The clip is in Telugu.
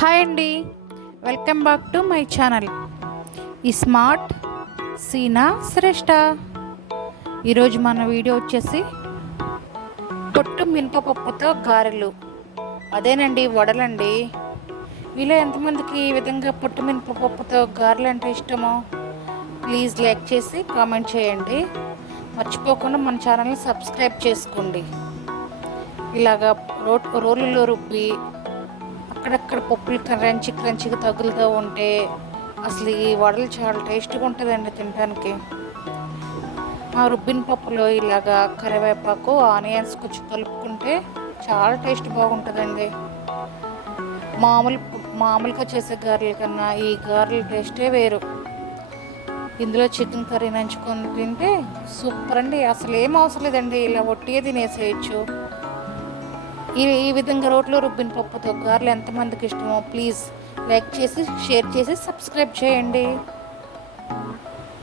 హాయ్ అండి. Welcome back to my channel. ఈ స్మార్ట్ సీనా శ్రేష్ఠ ఈరోజు మన వీడియో వచ్చేసి పొట్టు మినపపప్పుతో గారెలు. అదేనండి వడలండి. ఇలా ఎంతమందికి ఈ విధంగా పొట్టు మినపపప్పుతో గారెలు అంటే ఇష్టమో ప్లీజ్ లైక్ చేసి కామెంట్ చేయండి. మర్చిపోకుండా మన ఛానల్ని సబ్స్క్రైబ్ చేసుకోండి. ఇలాగా రో రోలులో రుబ్బి అక్కడక్కడ పప్పులు క్రంచి క్రంచిగా తగులుతూ ఉంటే అసలు ఈ వడలు చాలా టేస్ట్గా ఉంటుందండి తినడానికి ఆ రుబ్బిన పప్పులో ఇలాగా కరివేపాకు ఆనియన్స్ కొంచెం కలుపుకుంటే చాలా టేస్ట్ బాగుంటుందండి. మామూలు మామూలుగా చేసే గారెల కన్నా ఈ గారెల టేస్టే వేరు. ఇందులో చికెన్ కర్రీ నంచుకొని తింటే సూపర్ అండి. అసలు ఏం అవసరం లేదండి. ఇలా ఒట్టిగా తినేసేయచ్చు. ఈ ఈ విధంగా రోట్లో రుబ్బిన పప్పుతో గారెలు ఎంతమందికి ఇష్టమో ప్లీజ్ లైక్ చేసి షేర్ చేసి సబ్స్క్రైబ్ చేయండి.